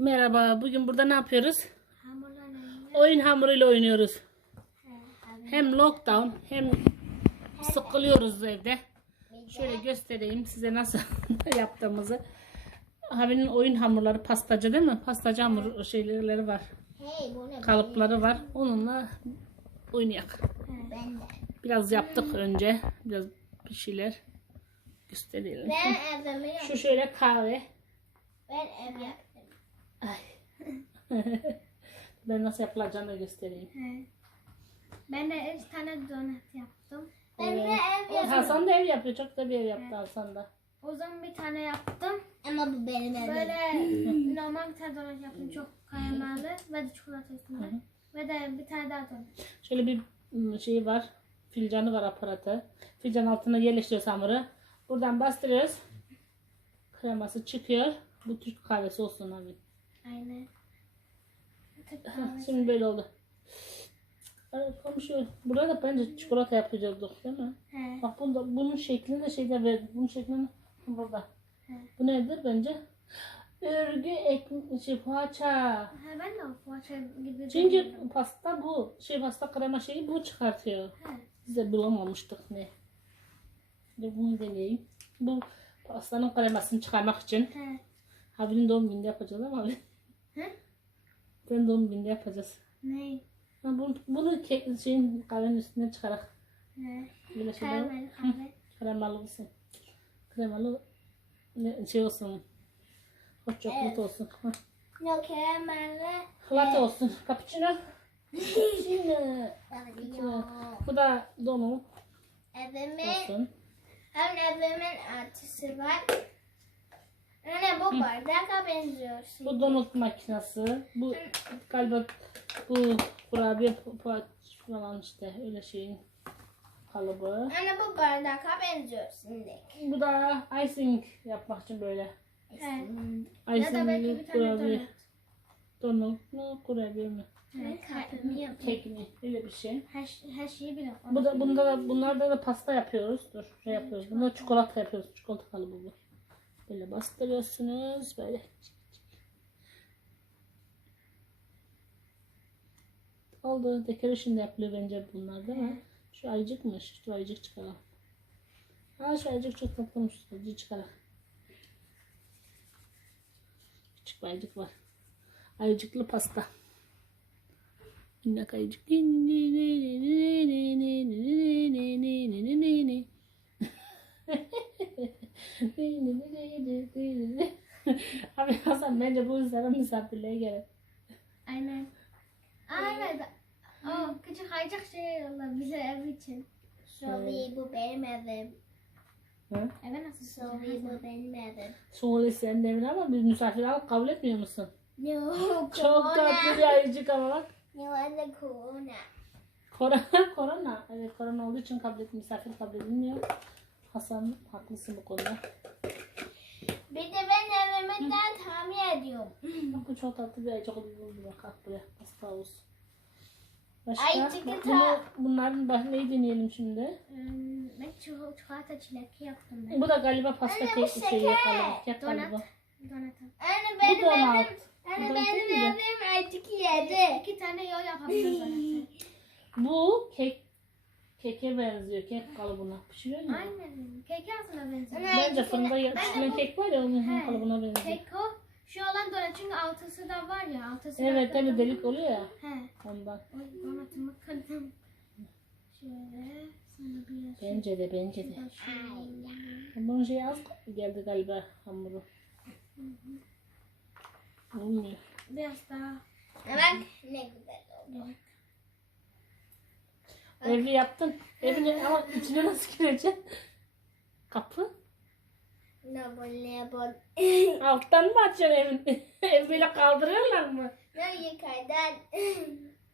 Merhaba. Bugün burada ne yapıyoruz? Oyun hamuruyla oynuyoruz. Hem lockdown hem sıkılıyoruz evde. Şöyle göstereyim size nasıl yaptığımızı. Havi'nin oyun hamurları pastacı değil mi? Pastacı hamur şeyleri var. Kalıpları var. Onunla oynayak. Ben de. Biraz yaptık önce. Biraz bir şeyler gösterelim. Şu şöyle kahve. Ben ev yaptım. Ben nasıl yapılacağını göstereyim. He. Ben de üç tane donat yaptım. Ben de ev yaptım. Hasan da ev yapıyor. Çok da bir ev yaptı Hasan da. O zaman bir tane yaptım. Ama bu benim evim. Böyle normal bir tane donat yaptım. Çok kaymalı ve de çikolata üstünde. Ve de bir tane daha donat. Şöyle bir ım, şey var. Filcanı var aparatı. Filcan altına yerleştiriyoruz hamuru. Buradan bastırıyoruz. Kreması çıkıyor. Bu Türk kahvesi olsun abi. Aynen. Şimdi böyle oldu. Ay, Komşu. Burada da bence çikolata yapacaktık değil mi? He. Bak bunda, bunun şeklini de şeyde verdik. Bunun şeklini burada. He. Bu nedir bence? Örgü ekmek, şey poğaça. He, ben de poğaça gibi. Çünkü pasta bu. Şey pasta krema şeyi bu çıkartıyor. He. Biz de bulamamıştık ne. Şimdi bunu deneyeyim. Bu pastanın kremasını çıkarmak için. He. Abinin doğum gününde yapacağız ama. He? Ben doğum gününde yapacağız. Ne? Ha, bunu, bunu kek, şeyin kahvenin üstüne çıkarak. He. Böyle şöyle Karamel kahve. kremalı olsun. Kremalı ne, şey olsun. Hot chocolate Evet. olsun. Ha. Yok karamelli. Latte olsun. Cappuccino. Yok. bu da donut Evimin, olsun. hem evimin artısı var. Anne bu bardağa benziyor. Bu donut makinesi. Bu galiba bu kurabiye falan işte öyle şeyin kalıbı. Anne bu bardağa benziyor şimdi. Bu da icing yapmak için böyle. He. Ya da belki Icingli bir tane kurabiye. Donut mu kurabiye mi? Ben kapımı yapayım. Kek mi? Öyle bir şey. Her, her şeyi bile. Bu da bunda da bunlarda da pasta yapıyoruz. Dur şey yapıyoruz. Bunda çikolata yapıyoruz. Çikolata kalıbı bu. Böyle bastırıyorsunuz böyle. Oldu. Decoration da yapılıyor bence bunlar değil mi? Şu ayıcıkmış. Şu ayıcık çıkaralım. Ha şu ayıcık çok tatlıymış. Şu ayıcık çıkaralım. Küçük bir ayıcık var. Ayıcıklı pasta. Minnak ayıcık. Abi Hasan bence bu yüzden misafirliğe gerek. Aynen. Aynen. O küçük ayıcık şey bize ev için. Sorry bu benim evim. Hı? Eve nasıl Sorry bu benim evim. Soğulu senin evin ama biz misafir alıp kabul etmiyor musun? No, Çok tatlı bir ayıcık ama bak. No, anne corona. Korona, korona. Evet korona olduğu için kabul et, misafir kabul edilmiyor. Hasan haklısın bu konuda. Bir de ben evimi daha tamir ediyorum. Bak bu çok tatlı bir ayıcık oldu. Bak buraya. Hasta olsun. Başka? Ayıcık Bak, bunu, bunların baş, neyi deneyelim şimdi? Hmm, Ben çikolata, çikolata çilek yaptım ben. Bu da galiba pasta Anne, bu kek şeker. kalıbı. Kek Donat. kalıbı. Donatım. Anne Bu benim donat. evim. Anne Bu benim evim artık yedi. İki tane yol yapabiliriz. Bu kek keke benziyor. Kek kalıbına. Pişiriyor mu? Aynen. Kek aslında benziyor. Bence fırında ya- pişirilen kek var ya onun He. kalıbına benziyor. Kek o. Şu olan donat çünkü altısı da var ya. Altısı Evet tabii delik oluyor ya He. ondan. O donatımı kırdım. Şöyle. Sonra biraz Bence de bence de. Bunun şeyi az geldi galiba hamuru. Olmuyor. Biraz daha. Bak ne güzel oldu. Evi yaptın. Evini ama içine nasıl gireceksin? Kapı. Ne bu ne bu. Alttan mı açacaksın evin? Ev böyle kaldırıyorlar mı? Ne yukarıdan.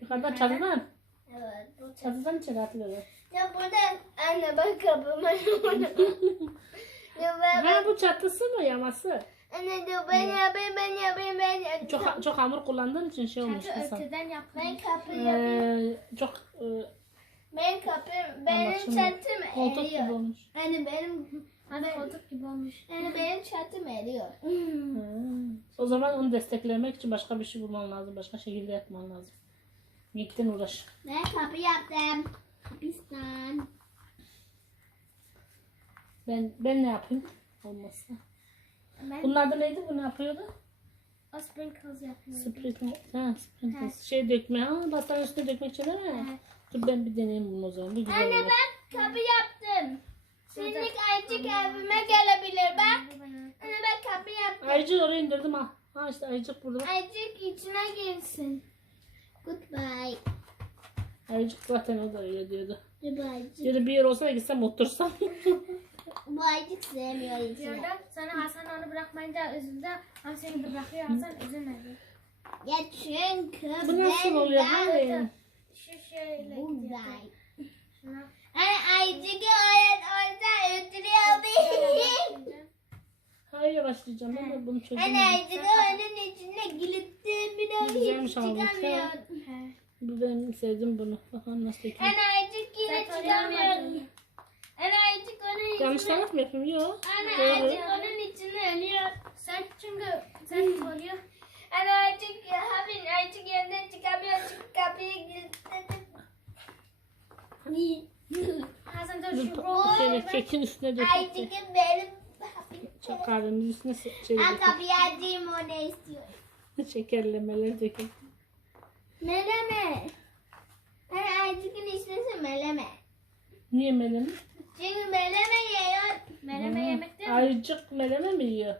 Yukarıdan çatıdan. Evet bu. Çatıdan içeri atıyorlar. Ya burada anne bak kapıma Ya ben Ha bu çatısı mı yaması? anne diyor ben yapayım ben yapayım ben yapayım. Çok çok hamur kullandığın için şey olmuş Çatı Hasan. örtüden Ben yapılmış. kapı yapayım. Ee, çok e, Ben kapım benim şimdi çatım koltuk gibi eriyor. olmuş. Anne benim Hadi koltuk gibi olmuş. anne benim çatım eriyor. Ha. O zaman onu desteklemek için başka bir şey bulman lazım. Başka şekilde yapman lazım. Gittin uğraş. Ben kapı yaptım. Kapistan. Ben ben ne yapayım? Olmazsa. Ben Bunlar da neydi? Bu ne yapıyordu? o sprinkles yapıyorum. Sprinkle. Ha, sprinkle. Şey dökme. Ha, pastanın üstüne dökmek için değil mi? Evet. Dur ben bir deneyeyim bunu o zaman. Bu güzel Anne olur. ben kapı yaptım. Şimdi ayıcık evime gelebilir bak. Anne ben kapı yaptım. Ayıcığı oraya indirdim ha. Ha işte ayıcık burada. Ayıcık içine girsin. Goodbye. Ayıcık zaten o da öyle diyordu. Goodbye. Yeri bir yer olsa gitsem otursam. Bu ayıcık sevmiyor. Diyordum. Sonra Hasan onu bırakmayınca üzüldü. Ama seni bırakıyor Hasan üzülmedi. Ya çünkü Bu nasıl oluyor? Hayır. Şu şöyle. Şuna. Anne ayıcık orada beni. Hayır yavaşlayacağım. Ben de bunu çözeceğim. Anne ayıcık onun içine gilittim bir daha hiç Güzelmiş ama bu. çıkamıyor. He. Bu ben sevdim bunu. Bakalım nasıl döküyor. Anne ayıcık yine Sen çıkamıyor. tanıyamadın. Anne ayıcık onun içine. Yanlış taraf mı yapayım? Yok. Doğru. ayıcık onun içine ölüyor. Sen çünkü sen soruyor. Anne ayıcık hafif ayıcık yerden çıkamıyor. Çünkü kapıyı kilitledim. Hasan dur Dur, şu kekin üstüne. Ayıcık benim. Çok kahvenin üstüne şey Ben kapıyı açayım o ne istiyor. Şekerlemeleri dökeyim. Meleme. Anne ayıcıkın ismisi meleme. Niye meleme? Çünkü meleme yiyor. meleme yemek değil mi? Ayıcık meleme mi yiyor?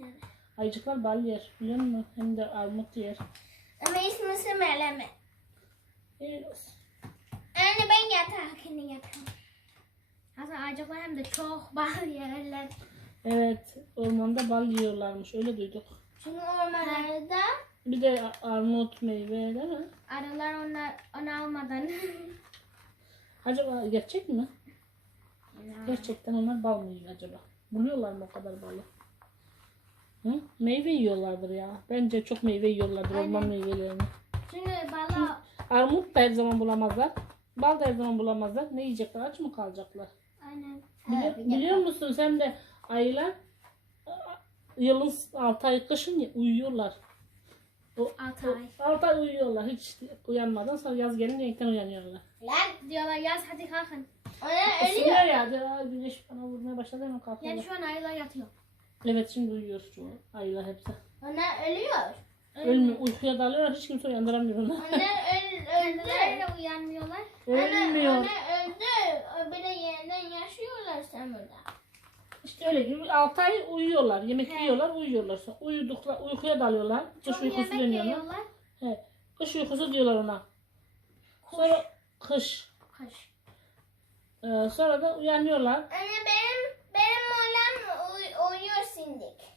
Evet. Ayıcıklar bal yer. Biliyor musun? Hem de armut yer. Ama ismisi meleme. İyi olsun. Anne ben yatarken yatarım. Hasan ayıcıklar hem de çok bal yerler. Evet. Ormanda bal yiyorlarmış. Öyle duyduk. Çünkü ormanlarda Bir de a- armut meyve değil mi? Arılar onlar onu almadan. Acaba gerçek mi? Gerçekten onlar bal mı yiyor acaba? Buluyorlar mı o kadar balı? Hı? Meyve yiyorlardır ya. Bence çok meyve yiyorlardır orman meyvelerini. Çünkü bala Armut da her zaman bulamazlar. Bal da her zaman bulamazlar. Ne yiyecekler? Aç mı kalacaklar? Aynen. Biliyor, biliyor musun sen de ayılar a- yılın 6 ay kışın ya- uyuyorlar. O, Altı ay. 6 ay uyuyorlar. Hiç uyanmadan sonra yaz gelince ilkten uyanıyorlar. lan Diyorlar yaz hadi kalkın. ona ölüyor. Isınıyor ya. aa, Güneş bana vurmaya başladı hemen Yani kalkıyorlar. şu an ayılar yatıyor. Evet şimdi uyuyor şu ayılar hepsi. Ona ölüyor. Ölmüyor. Uykuya dalıyorlar. Hiç kimse uyandıramıyor onu. Ona öl, öldü. Kendileri uyanmıyorlar. Ölmüyor. ona öldü. Öbürü yeniden yaşıyorlar sen burada. İşte öyle gibi 6 ay uyuyorlar. Yemek yiyorlar, uyuyorlar. Sonra uyuduklar, uykuya dalıyorlar. Kış Çok uykusu yemek deniyorlar. yiyorlar. He. Kış uykusu diyorlar ona. Sonra kış. Kış. Ee, sonra da uyanıyorlar. Anne benim benim oğlan uy, uyuyor sindik.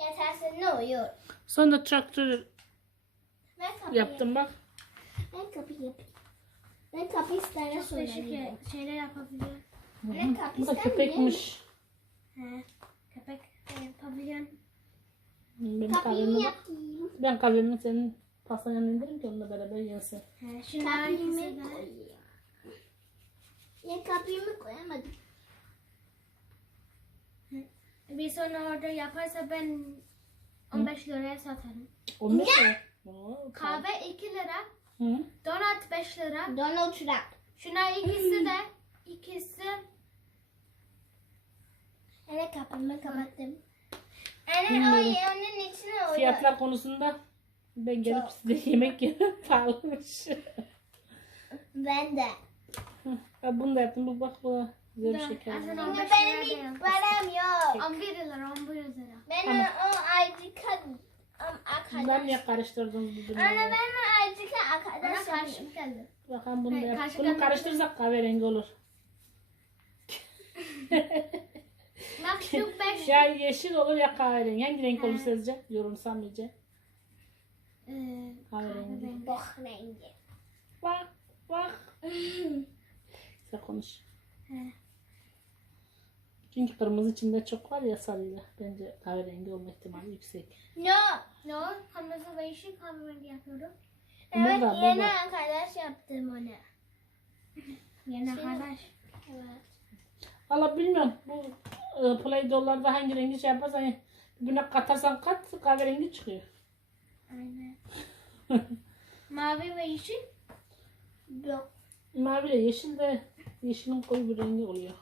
Yatarsın uyuyor. Sonra da traktör Ben kapıyı yaptım bak. Ben kapıyı yapayım. Ben kapı istene Çok değişik söyleyeyim. ye- şeyler yapabiliyor. Ben kapı Bu da istemiyorum. köpekmiş. He. Köpek pavilyon. Benim Kapıyı kahvemi, yapayım. ben kahvemi senin pastanın yanına indirim ki onunla beraber yensin. He. İkisi Kapıyı de. koyayım. Ya kapıyı koyamadım. Bir sonra orada yaparsa ben 15 liraya satarım. 15 lira. Oo, Kahve 2 lira. Hı. Donat 5 lira. Donald Trump. Şunlar ikisi de ikisi Evet kapımı kapattım. Anne o Bilmiyorum. onun içine uyuyor. Fiyatlar konusunda ben gelip size yemek yerim pahalımış. Ben de. Ha, bunu da yaptım. Bu bak bu güzel bir şeker. 15 benim hiç param yok. 11 lira 11 lira. Ben Tamam. o, o aycıka arkadaş. Ben niye karıştırdım bu Anne durumları? ben o aycıka Bana arkadaş yapıyorum. karışık geldi. Bakalım bunu da Hayır, yap. karşı Bunu karıştırırsak kahverengi olur. Bak şu 5 Ya yeşil olur ya kahverengi. Hangi renk olur sizce? Yorumsam iyice. Ee, Kahverengi. Bok rengi. Bak bak. Sen konuş. He. Çünkü kırmızı içinde çok var ya sarıyla. Bence kahverengi olma ihtimali yüksek. No. No, kırmızı ve yeşil kahverengi yapıyorum. Evet Burada, yeni burada. arkadaş yaptım onu. Yeni arkadaş. Evet. Valla bilmiyorum. Bu e, Play-Doh'larda hangi rengi şey yaparsan Buna katarsan kat kahverengi çıkıyor. Aynen. Mavi ve yeşil. Yok. Mavi ile yeşil de yeşilin koyu bir rengi oluyor.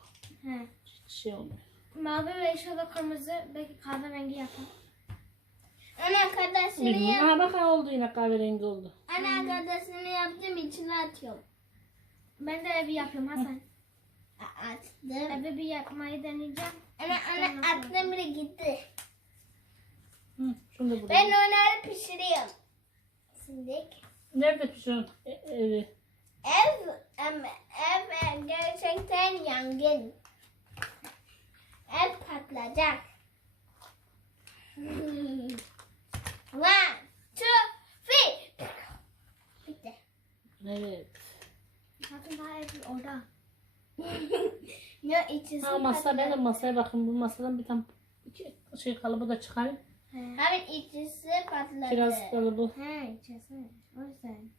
He. Hiç şey olmuyor. Mavi ve yeşil ve kırmızı belki kahverengi yapar. Ana Bilmiyorum. yap. Aha bak ha oldu yine kahverengi oldu. Ana kadasını yaptım içine atıyorum. Ben de evi yapıyorum Hasan. Attım. Evi bir yapmayı deneyeceğim. Ana ana attım bile gitti. Hı, şunu da buraya. Ben onları pişiriyorum. Sindik. Nerede pişiyorsun e- evi? Ev, em, ev gerçekten yangın. Ev patlayacak. One, two, three. Bitti. Evet. Hasan daha evi orada. Ya içisi Ha masa ben de patladı. masaya bakın bu masadan bir tane şey kalıbı da çıkarayım. He. Abi içisi patladı. Kiraz kalıbı. He içesi. O yüzden.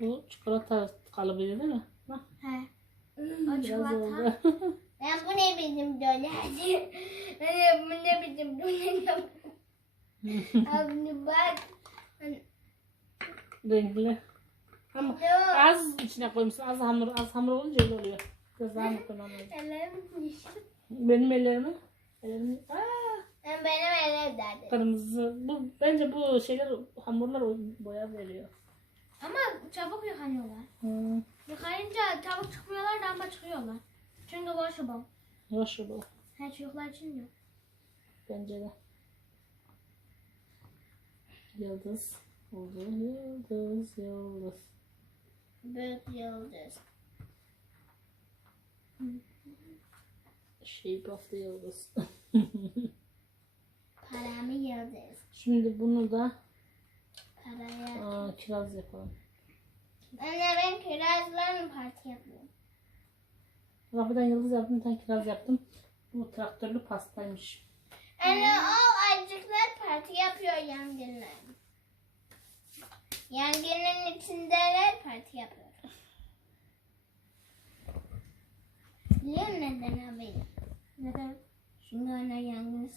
Bu çikolata kalıbıydı değil mi? Bak He. O çikolata. Ben bu ne bizim. Ben bu ne bizim dönerdi. Abi bak. Renkli. Ama az içine koymuşsun. Az hamur, az hamur olunca öyle oluyor. Biraz daha hamur koymam lazım. Ellerim Benim ellerimi. Ellerimi. Aa, Ben benim elim derdi. kırmızı. Bu bence bu şeyler hamurlar boya veriyor. Ama çabuk yıkanıyorlar. Hmm. Yıkayınca çabuk çıkmıyorlar da ama çıkıyorlar. Çünkü washable. Hoş bu. Her çocuklar için yok. Bence de. Yıldız. Oldu. Yıldız. Yıldız. Büyük yıldız. Shape of the yıldız. Paramı yıldız. Şimdi bunu da Paraya. aa, kiraz yapalım. Anne ben kirazla mı parti yapıyorum? Tane yıldız yaptım, bir tane kiraz yaptım. Bu traktörlü pastaymış. Anne o acıklar parti yapıyor yangınlar. Yangının içindeler parti yapıyor. Biliyor musun neden abi? Neden? Çünkü ona yangın